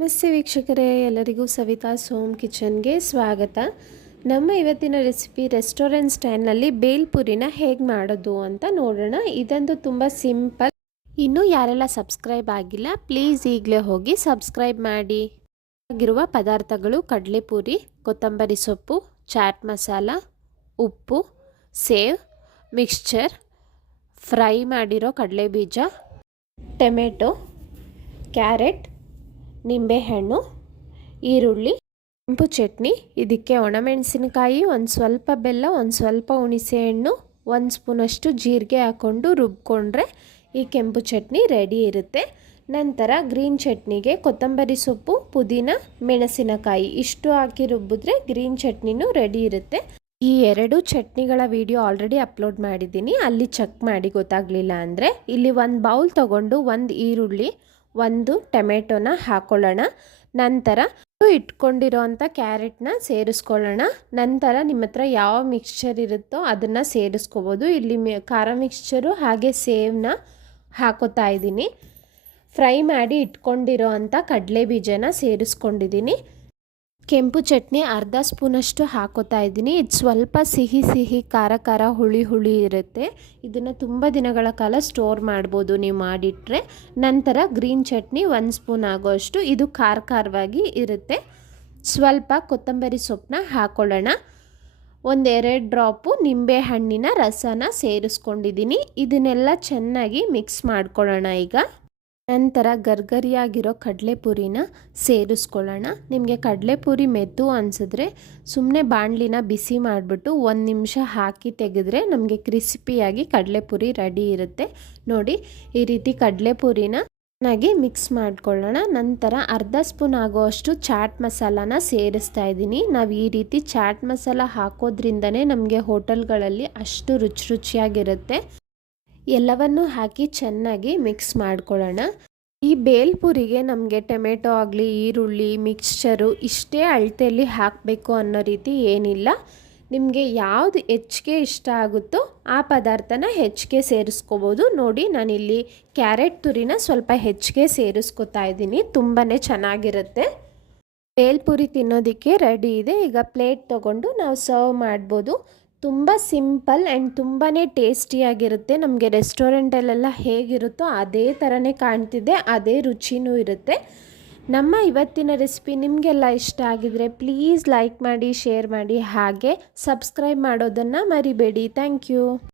ನಮಸ್ತೆ ವೀಕ್ಷಕರೇ, ಎಲ್ಲರಿಗೂ ಸವಿತಾಸ್ ಹೋಮ್ ಕಿಚನ್ಗೆ ಸ್ವಾಗತ. ನಮ್ಮ ಇವತ್ತಿನ ರೆಸಿಪಿ ರೆಸ್ಟೋರೆಂಟ್ ಸ್ಟೈಲ್ನಲ್ಲಿ ಬೇಲ್ಪುರಿನ ಹೇಗೆ ಮಾಡೋದು ಅಂತ ನೋಡೋಣ. ಇದಂತೂ ತುಂಬ ಸಿಂಪಲ್. ಇನ್ನೂ ಯಾರೆಲ್ಲ ಸಬ್ಸ್ಕ್ರೈಬ್ ಆಗಿಲ್ಲ ಪ್ಲೀಸ್ ಈಗಲೇ ಹೋಗಿ ಸಬ್ಸ್ಕ್ರೈಬ್ ಮಾಡಿ. ಆಗಿರುವ ಪದಾರ್ಥಗಳು: ಕಡಲೆಪುರಿ, ಕೊತ್ತಂಬರಿ ಸೊಪ್ಪು, ಚಾಟ್ ಮಸಾಲ, ಉಪ್ಪು, ಸೇವ್, ಮಿಕ್ಸ್ಚರ್, ಫ್ರೈ ಮಾಡಿರೋ ಕಡಲೆಬೀಜ, ಟೊಮೆಟೊ, ಕ್ಯಾರೆಟ್, ನಿಂಬೆಹಣ್ಣು, ಈರುಳ್ಳಿ, ಕೆಂಪು ಚಟ್ನಿ. ಇದಕ್ಕೆ ಒಣಮೆಣಸಿನಕಾಯಿ, ಒಂದು ಸ್ವಲ್ಪ ಬೆಲ್ಲ, ಒಂದು ಸ್ವಲ್ಪ ಹುಣಸೆಹಣ್ಣು, 1 ಸ್ಪೂನಷ್ಟು ಜೀರಿಗೆ ಹಾಕ್ಕೊಂಡು ರುಬ್ಕೊಂಡ್ರೆ ಈ ಕೆಂಪು ಚಟ್ನಿ ರೆಡಿ ಇರುತ್ತೆ. ನಂತರ ಗ್ರೀನ್ ಚಟ್ನಿಗೆ ಕೊತ್ತಂಬರಿ ಸೊಪ್ಪು, ಪುದೀನ, ಮೆಣಸಿನಕಾಯಿ ಇಷ್ಟು ಹಾಕಿ ರುಬ್ಬಿದ್ರೆ ಗ್ರೀನ್ ಚಟ್ನಿನೂ ರೆಡಿ ಇರುತ್ತೆ. ಈ 2 ಚಟ್ನಿಗಳ ವಿಡಿಯೋ ಆಲ್ರೆಡಿ ಅಪ್ಲೋಡ್ ಮಾಡಿದ್ದೀನಿ, ಅಲ್ಲಿ ಚೆಕ್ ಮಾಡಿ ಗೊತ್ತಾಗಲಿಲ್ಲ ಅಂದರೆ. ಇಲ್ಲಿ ಒಂದು ಬೌಲ್ ತೊಗೊಂಡು 1 ಈರುಳ್ಳಿ, 1 ಟೊಮೆಟೊನ ಹಾಕೊಳ್ಳೋಣ. ನಂತರ ಇಟ್ಕೊಂಡಿರೋ ಅಂಥ ಕ್ಯಾರೆಟ್ನ ಸೇರಿಸ್ಕೊಳ್ಳೋಣ. ನಂತರ ನಿಮ್ಮ ಹತ್ರ ಯಾವ ಮಿಕ್ಸ್ಚರ್ ಇರುತ್ತೋ ಅದನ್ನು ಸೇರಿಸ್ಕೋಬೋದು. ಇಲ್ಲಿ ಖಾರ ಮಿಕ್ಸ್ಚರು ಹಾಗೆ ಸೇವ್ನ ಹಾಕೋತಾ ಇದ್ದೀನಿ. ಫ್ರೈ ಮಾಡಿ ಇಟ್ಕೊಂಡಿರೋ ಅಂಥ ಕಡಲೆ ಬೀಜನ ಸೇರಿಸ್ಕೊಂಡಿದ್ದೀನಿ. ಕೆಂಪು ಚಟ್ನಿ ಅರ್ಧ ಸ್ಪೂನಷ್ಟು ಹಾಕೋತಾ ಇದ್ದೀನಿ. ಇದು ಸ್ವಲ್ಪ ಸಿಹಿ ಸಿಹಿ, ಖಾರ ಖಾರ, ಹುಳಿ ಹುಳಿ ಇರುತ್ತೆ. ಇದನ್ನು ತುಂಬ ದಿನಗಳ ಕಾಲ ಸ್ಟೋರ್ ಮಾಡ್ಬೋದು ನೀವು ಮಾಡಿಟ್ರೆ. ನಂತರ ಗ್ರೀನ್ ಚಟ್ನಿ 1 ಸ್ಪೂನ್ ಆಗೋಷ್ಟು, ಇದು ಖಾರ ಖಾರವಾಗಿ ಇರುತ್ತೆ. ಸ್ವಲ್ಪ ಕೊತ್ತಂಬರಿ ಸೊಪ್ಪನ್ನ ಹಾಕೊಳ್ಳೋಣ. 1-2 ಡ್ರಾಪು ನಿಂಬೆ ಹಣ್ಣಿನ ರಸನ ಸೇರಿಸ್ಕೊಂಡಿದ್ದೀನಿ. ಇದನ್ನೆಲ್ಲ ಚೆನ್ನಾಗಿ ಮಿಕ್ಸ್ ಮಾಡ್ಕೊಳ್ಳೋಣ ಈಗ. ನಂತರ ಗರ್ಗರಿಯಾಗಿರೋ ಕಡಲೆಪುರಿನ ಸೇರಿಸ್ಕೊಳ್ಳೋಣ. ನಿಮಗೆ ಕಡಲೆಪುರಿ ಮೆದ್ದು ಅನಿಸಿದ್ರೆ ಸುಮ್ಮನೆ ಬಾಣಲಿನ ಬಿಸಿ ಮಾಡಿಬಿಟ್ಟು 1 ನಿಮಿಷ ಹಾಕಿ ತೆಗೆದ್ರೆ ನಮಗೆ ಕ್ರಿಸ್ಪಿಯಾಗಿ ಕಡಲೆಪುರಿ ರೆಡಿ ಇರುತ್ತೆ. ನೋಡಿ, ಈ ರೀತಿ ಕಡಲೆಪುರಿನ ಚೆನ್ನಾಗಿ ಮಿಕ್ಸ್ ಮಾಡ್ಕೊಳ್ಳೋಣ. ನಂತರ ಅರ್ಧ ಸ್ಪೂನ್ ಆಗೋಷ್ಟು ಚಾಟ್ ಮಸಾಲಾನ ಸೇರಿಸ್ತಾ ಇದ್ದೀನಿ. ನಾವು ಈ ರೀತಿ ಚಾಟ್ ಮಸಾಲ ಹಾಕೋದ್ರಿಂದನೇ ನಮಗೆ ಹೋಟೆಲ್ಗಳಲ್ಲಿ ಅಷ್ಟು ರುಚಿಯಾಗಿರುತ್ತೆ. ಎಲ್ಲವನ್ನು ಹಾಕಿ ಚೆನ್ನಾಗಿ ಮಿಕ್ಸ್ ಮಾಡ್ಕೊಳ್ಳೋಣ. ಈ ಬೇಲ್ಪುರಿಗೆ ನಮಗೆ ಟೊಮೆಟೊ ಆಗಲಿ, ಈರುಳ್ಳಿ, ಮಿಕ್ಸ್ಚರು ಇಷ್ಟೇ ಅಳತೆಯಲ್ಲಿ ಹಾಕಬೇಕು ಅನ್ನೋ ರೀತಿ ಏನಿಲ್ಲ. ನಿಮಗೆ ಯಾವುದು ಹೆಚ್ಚಿಗೆ ಇಷ್ಟ ಆಗುತ್ತೋ ಆ ಪದಾರ್ಥನ ಹೆಚ್ಚಿಗೆ ಸೇರಿಸ್ಕೋಬೋದು. ನೋಡಿ, ನಾನಿಲ್ಲಿ ಕ್ಯಾರೆಟ್ ತುರಿನ ಸ್ವಲ್ಪ ಹೆಚ್ಚಿಗೆ ಸೇರಿಸ್ಕೊತಾ ಇದ್ದೀನಿ. ತುಂಬಾ ಚೆನ್ನಾಗಿರುತ್ತೆ. ಬೇಲ್ಪುರಿ ತಿನ್ನೋದಕ್ಕೆ ರೆಡಿ ಇದೆ. ಈಗ ಪ್ಲೇಟ್ ತೊಗೊಂಡು ನಾವು ಸರ್ವ್ ಮಾಡ್ಬೋದು. ತುಂಬ ಸಿಂಪಲ್ ಆ್ಯಂಡ್ ತುಂಬಾ ಟೇಸ್ಟಿಯಾಗಿರುತ್ತೆ. ನಮಗೆ ರೆಸ್ಟೋರೆಂಟಲ್ಲೆಲ್ಲ ಹೇಗಿರುತ್ತೋ ಅದೇ ಥರನೇ ಕಾಣ್ತಿದೆ, ಅದೇ ರುಚಿನೂ ಇರುತ್ತೆ. ನಮ್ಮ ಇವತ್ತಿನ ರೆಸಿಪಿ ನಿಮಗೆಲ್ಲ ಇಷ್ಟ ಆಗಿದರೆ ಪ್ಲೀಸ್ ಲೈಕ್ ಮಾಡಿ, ಶೇರ್ ಮಾಡಿ, ಹಾಗೆ ಸಬ್ಸ್ಕ್ರೈಬ್ ಮಾಡೋದನ್ನು ಮರಿಬೇಡಿ. Thank you.